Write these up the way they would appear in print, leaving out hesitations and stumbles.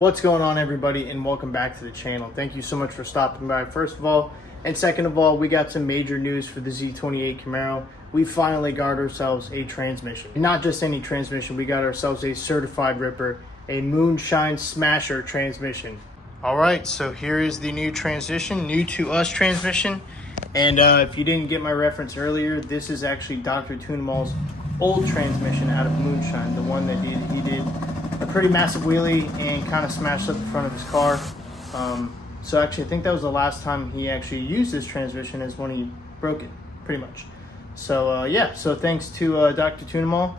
What's going on, everybody, and welcome back to the channel. Thank you so much for stopping by, first of all. And second of all, we got some major news for the Z2H8 Camaro. We finally got ourselves a transmission. Not just any transmission, we got ourselves a certified ripper, a Moonshine Smasher transmission. All right, so here is the new transmission, new to us transmission. And if you didn't get my reference earlier, this is actually Dr. Tunemal's old transmission out of Moonshine, the one that he did a pretty massive wheelie and kind of smashed up the front of his car. So actually, I think that was the last time he actually used this transmission, is when he broke it, pretty much. So yeah, so thanks to Dr. Tunemal,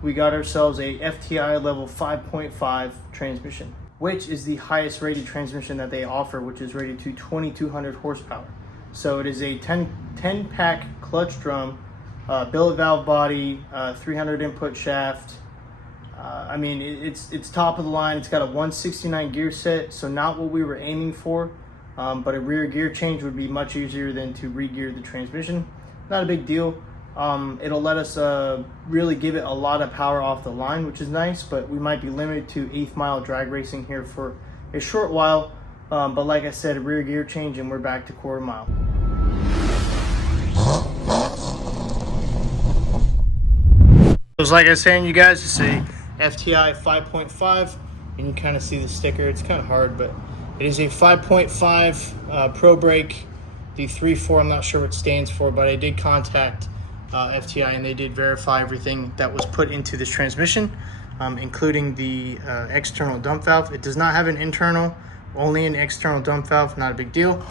we got ourselves a FTI level 5.5 transmission, which is the highest rated transmission that they offer, which is rated to 2200 horsepower. So it is a 10 pack clutch drum, billet valve body, 300 input shaft. I mean, it's top of the line. It's got a 169 gear set, so not what we were aiming for, but a rear gear change would be much easier than to re-gear the transmission. Not a big deal. It'll let us really give it a lot of power off the line, which is nice, but we might be limited to 1/8 mile drag racing here for a short while. But like I said, a rear gear change and we're back to 1/4 mile. So like I was saying, you guys, it's a FTI 5.5, and you kind of see the sticker. It's kind of hard, but it is a 5.5 Pro Brake. The 3.4, I'm not sure what it stands for, but I did contact FTI, and they did verify everything that was put into this transmission, including the external dump valve. It does not have an internal, only an external dump valve, not a big deal.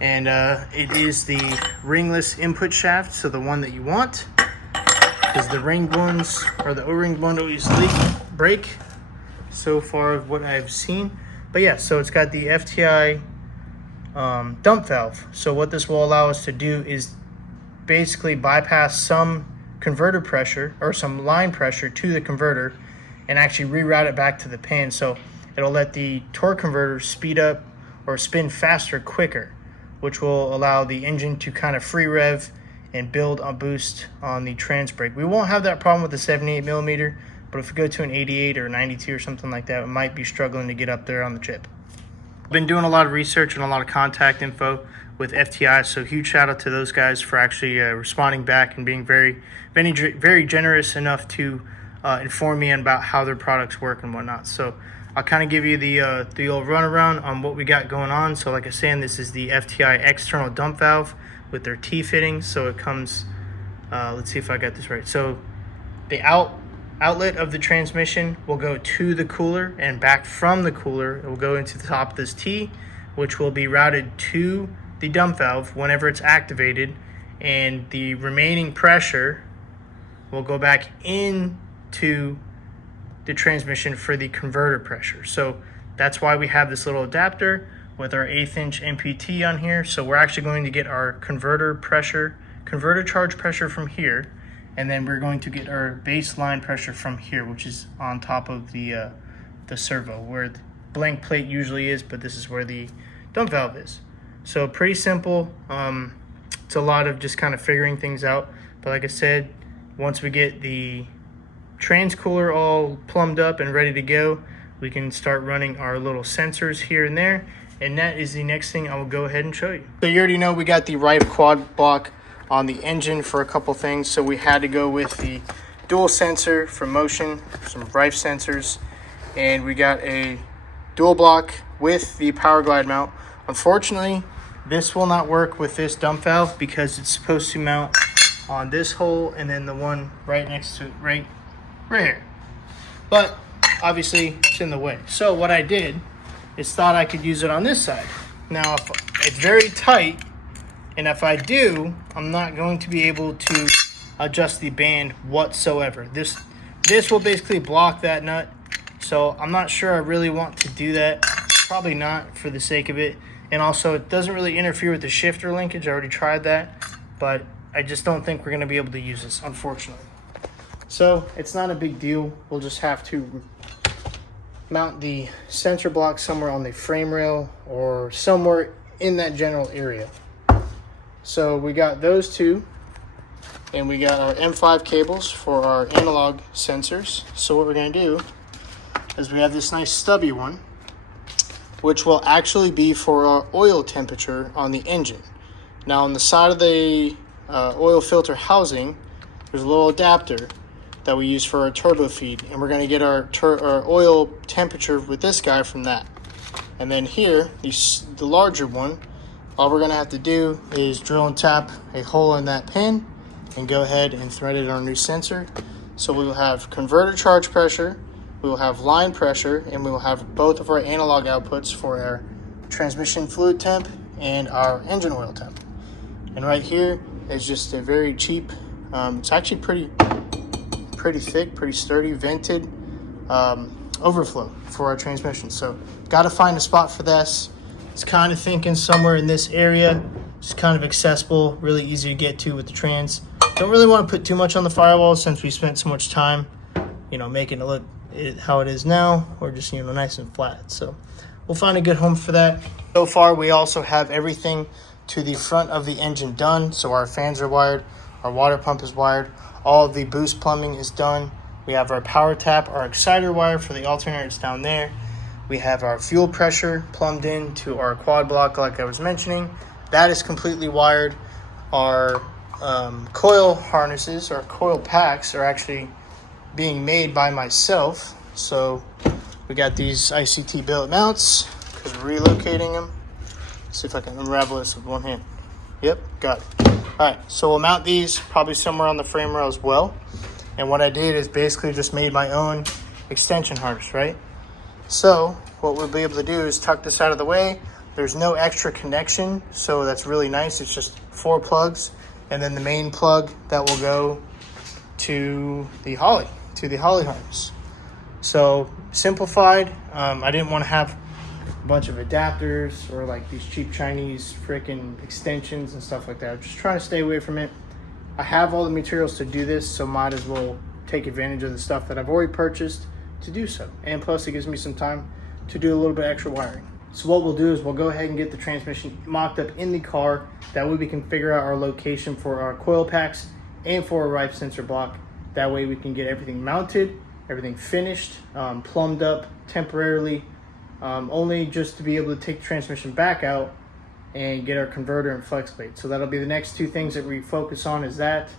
And it is the ringless input shaft, so the one that you want. Because the ringed ones, or the O-ringed one, always break, so far of what I've seen. But yeah, so it's got the FTI dump valve. So what this will allow us to do is basically bypass some converter pressure, or some line pressure to the converter, and actually reroute it back to the pan. So it'll let the torque converter speed up or spin faster quicker, which will allow the engine to kind of free rev and build a boost on the trans brake. We won't have that problem with the 78 millimeter, but if we go to an 88 or 92 or something like that, we might be struggling to get up there on the chip. I've been doing a lot of research and a lot of contact info with FTI, so huge shout out to those guys for actually responding back and being very generous enough to inform me about how their products work and whatnot. So I'll kind of give you the old runaround on what we got going on. So like I was saying, this is the FTI external dump valve with their T fittings. So it comes, let's see if I got this right. So the outlet of the transmission will go to the cooler, and back from the cooler, it will go into the top of this T, which will be routed to the dump valve whenever it's activated, and the remaining pressure will go back into the transmission for the converter pressure. So that's why we have this little adapter with our 1/8 inch MPT on here. So we're actually going to get our converter charge pressure from here, and then we're going to get our baseline pressure from here, which is on top of the servo, where the blank plate usually is, but this is where the dump valve is. So pretty simple. It's a lot of just kind of figuring things out. But like I said, once we get the trans cooler all plumbed up and ready to go, we can start running our little sensors here and there. And that is the next thing I will go ahead and show you. So you already know we got the right quad block on the engine for a couple things. So we had to go with the dual sensor for motion, some Rife sensors. And we got a dual block with the power glide mount. Unfortunately, this will not work with this dump valve because it's supposed to mount on this hole and then the one right next to it, right here. But obviously it's in the way. So what I did is thought I could use it on this side. Now, if it's very tight, and if I do, I'm not going to be able to adjust the band whatsoever. This will basically block that nut. So I'm not sure I really want to do that. Probably not, for the sake of it. And also, it doesn't really interfere with the shifter linkage. I already tried that, but I just don't think we're gonna be able to use this, unfortunately. So it's not a big deal. We'll just have to mount the sensor block somewhere on the frame rail or somewhere in that general area. So we got those two, and we got our M5 cables for our analog sensors. So what we're gonna do is we have this nice stubby one which will actually be for our oil temperature on the engine. Now on the side of the oil filter housing, there's a little adapter that we use for our turbo feed, and we're going to get our oil temperature with this guy from that. And then here, the larger one, all we're going to have to do is drill and tap a hole in that pin and go ahead and thread it on our new sensor. So we will have converter charge pressure, we will have line pressure, and we will have both of our analog outputs for our transmission fluid temp and our engine oil temp. And right here is just a very cheap, it's actually pretty thick, pretty sturdy, vented overflow for our transmission. So got to find a spot for this. It's kind of thinking somewhere in this area. It's kind of accessible, really easy to get to with the trans. Don't really want to put too much on the firewall since we spent so much time, making it look how it is now, or just, nice and flat. So we'll find a good home for that. So far, we also have everything to the front of the engine done. So our fans are wired, our water pump is wired, all of the boost plumbing is done. We have our power tap, our exciter wire for the alternator is down there. We have our fuel pressure plumbed in to our quad block like I was mentioning. That is completely wired. Our coil harnesses, our coil packs are actually being made by myself. So we got these ICT billet mounts because we're relocating them. Let's see if I can unravel this with one hand. Yep, got it. All right, so we'll mount these probably somewhere on the frame rail as well. And what I did is basically just made my own extension harness, right? So what we'll be able to do is tuck this out of the way. There's no extra connection, so that's really nice. It's just 4 plugs, and then the main plug that will go to the Holly harness. So simplified. I didn't want to have a bunch of adapters or like these cheap Chinese freaking extensions and stuff like that. I'm just trying to stay away from it. I have all the materials to do this, so might as well take advantage of the stuff that I've already purchased to do so. And plus it gives me some time to do a little bit extra wiring. So what we'll do is we'll go ahead and get the transmission mocked up in the car. That way we can figure out our location for our coil packs and for our Rife sensor block. That way we can get everything mounted, everything finished, plumbed up temporarily, only just to be able to take the transmission back out and get our converter and flex plate. So that'll be the next 2 things that we focus on is that.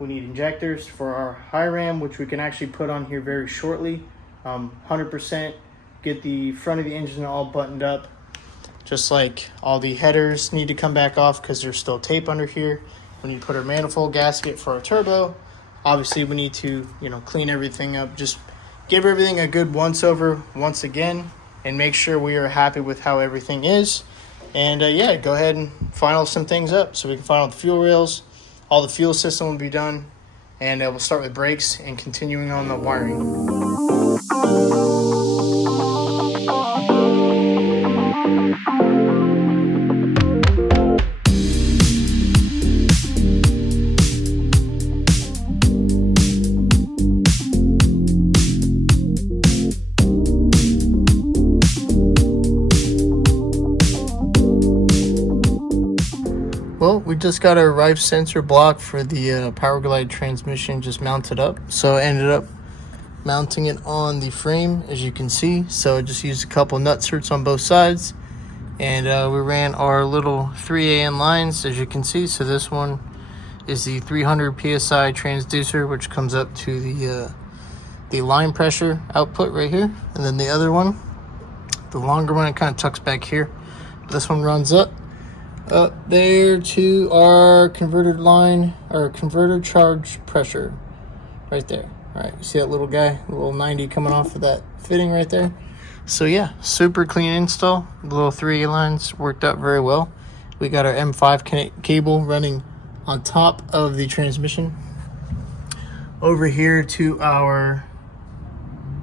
We need injectors for our high ram, which we can actually put on here very shortly. 100%. Get the front of the engine all buttoned up. Just like all the headers need to come back off because there's still tape under here. We need to put our manifold gasket for our turbo. Obviously we need to, clean everything up. Just give everything a good once over once again and make sure we are happy with how everything is. And yeah, go ahead and final some things up so we can final the fuel rails. All the fuel system will be done. And we'll start with brakes and continuing on the wiring. Well, we just got our Rife sensor block for the powerglide transmission just mounted up. So I ended up mounting it on the frame, as you can see. So I just used a couple nut certs on both sides. And we ran our little 3AN lines, as you can see. So this one is the 300 PSI transducer, which comes up to the line pressure output right here. And then the other one, the longer one, it kind of tucks back here. This one runs up there to our converter line, or converter charge pressure right there. All right, you see that little guy, a little 90 coming off of that fitting right there. So yeah, super clean install. The little 3A lines worked out very well. We got our M5 cable running on top of the transmission. Over here to our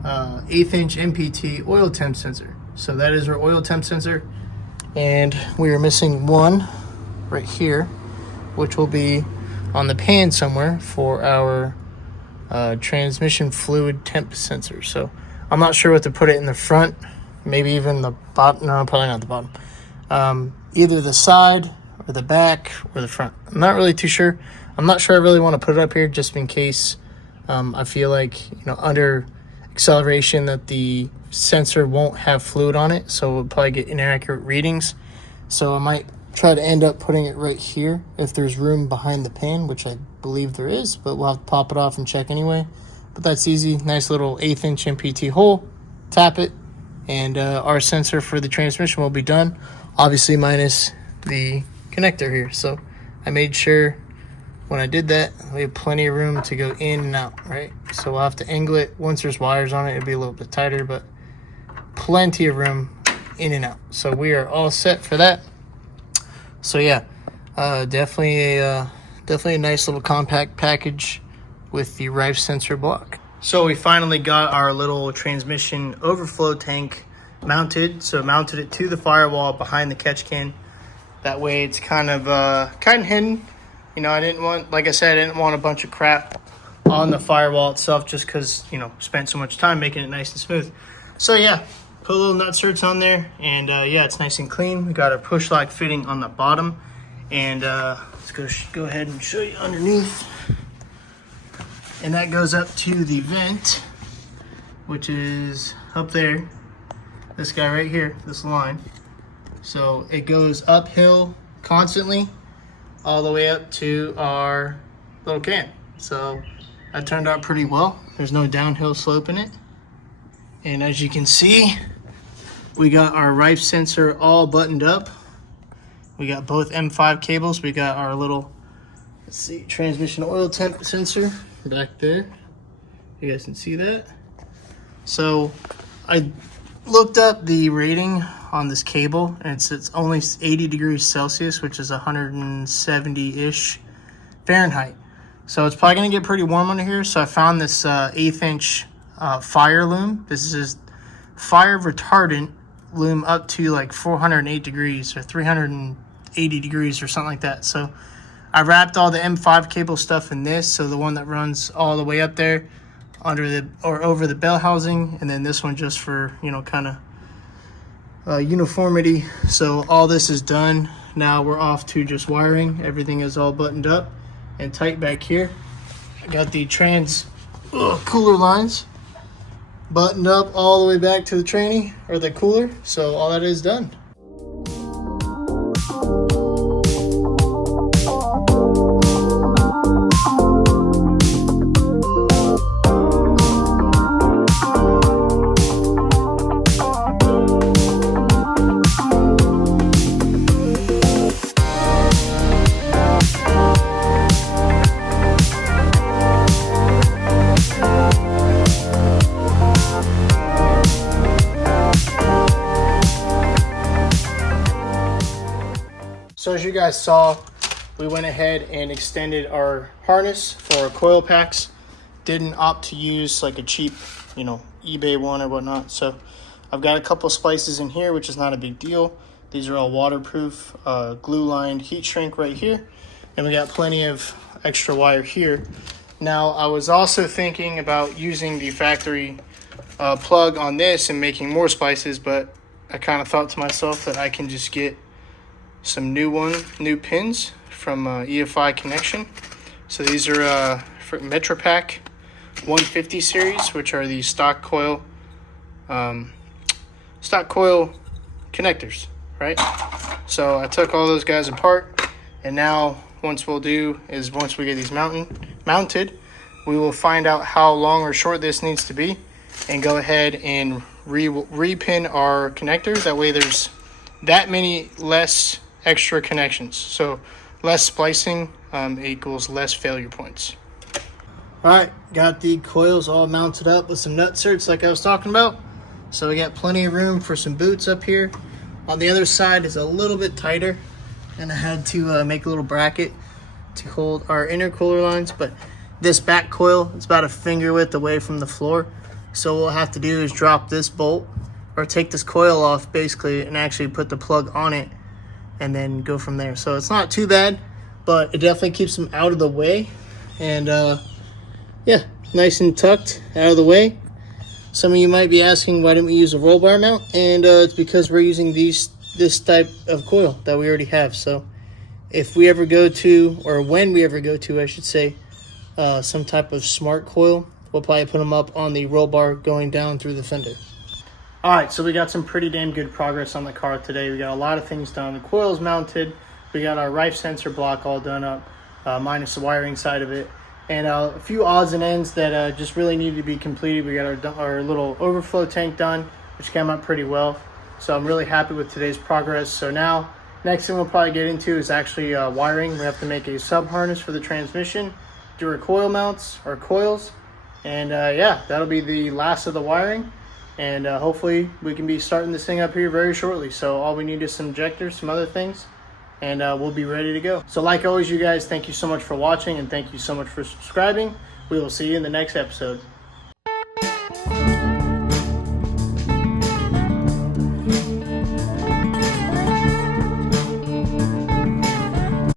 1/8 inch MPT oil temp sensor. So that is our oil temp sensor. And we are missing one right here, which will be on the pan somewhere for our transmission fluid temp sensor. So I'm not sure what to put it in the front, maybe even the bottom. No, probably not the bottom. Either the side or the back or the front. I'm not really too sure. I'm not sure I really want to put it up here just in case I feel like, under acceleration that the sensor won't have fluid on it, so we'll probably get inaccurate readings. So I might try to end up putting it right here if there's room behind the pan, which I believe there is, but we'll have to pop it off and check anyway. But that's easy. Nice little 1/8 inch MPT hole. Tap it, and our sensor for the transmission will be done, obviously minus the connector here. So I made sure when I did that we have plenty of room to go in and out, right? So we'll have to angle it. Once there's wires on it, it'll be a little bit tighter, but plenty of room in and out. So we are all set for that. So yeah, definitely a nice little compact package with the Rife sensor block. So we finally got our little transmission overflow tank mounted. So mounted it to the firewall behind the catch can. That way it's kind of hidden. You know, I didn't want, like I said, I didn't want a bunch of crap on the firewall itself, just because, you know, spent so much time making it nice and smooth. So yeah, put little nutserts on there, and yeah, it's nice and clean. We got a push lock fitting on the bottom, and let's go ahead and show you underneath. And that goes up to the vent, which is up there. This guy right here, this line. So it goes uphill constantly all the way up to our little can. So that turned out pretty well. There's no downhill slope in it. And as you can see, we got our Rife sensor all buttoned up. We got both M5 cables. We got our little, let's see, transmission oil temp sensor back there. You guys can see that. So I looked up the rating on this cable, and it's only 80 degrees Celsius, which is 170-ish Fahrenheit. So it's probably gonna get pretty warm under here. So I found this 1/8 inch fire loom. This is fire retardant loom up to like 408 degrees or 380 degrees or something like that. So I wrapped all the M5 cable stuff in this, so the one that runs all the way up there under the or over the bell housing, and then this one just for, you know, kind of uniformity. So all this is done. Now we're off to just wiring. Everything is all buttoned up and tight back here. I got the cooler lines buttoned up all the way back to the tranny, or the cooler. So all that is done. So as you guys saw, we went ahead and extended our harness for our coil packs. Didn't opt to use like a cheap, you know, eBay one or whatnot. So I've got a couple splices in here, which is not a big deal. These are all waterproof, glue lined heat shrink right here. And we got plenty of extra wire here. Now I was also thinking about using the factory plug on this and making more splices, but I kind of thought to myself that I can just get some new pins from EFI Connection. So these are for Metropack 150 series, which are the stock coil connectors, right? So I took all those guys apart, and now once we get these mounted, we will find out how long or short this needs to be, and go ahead and repin our connectors. That way there's that many less extra connections. So less splicing equals less failure points. All right, got the coils all mounted up with some nutserts like I was talking about. So we got plenty of room for some boots up here. On the other side is a little bit tighter, and I had to make a little bracket to hold our intercooler lines. But this back coil, it's about a finger width away from the floor. So what we'll have to do is drop this bolt, or take this coil off basically, and actually put the plug on it, and then go from there. So it's not too bad, but it definitely keeps them out of the way. And yeah, nice and tucked out of the way. Some of you might be asking, why didn't we use a roll bar mount? And it's because we're using this type of coil that we already have. So if we ever go to, or when we ever go to, I should say, some type of smart coil we'll probably put them up on the roll bar going down through the fender. All right, so we got some pretty damn good progress on the car today. We got a lot of things done. The coil's mounted. We got our RIFE sensor block all done up, minus the wiring side of it. And a few odds and ends that just really need to be completed. We got our little overflow tank done, which came out pretty well. So I'm really happy with today's progress. So now, next thing we'll probably get into is actually wiring. We have to make a sub harness for the transmission, do our coil mounts, our coils. And yeah, that'll be the last of the wiring. And hopefully we can be starting this thing up here very shortly. So all we need is some injectors, some other things, and we'll be ready to go. So like always, you guys, thank you so much for watching, and thank you so much for subscribing. We will see you in the next episode.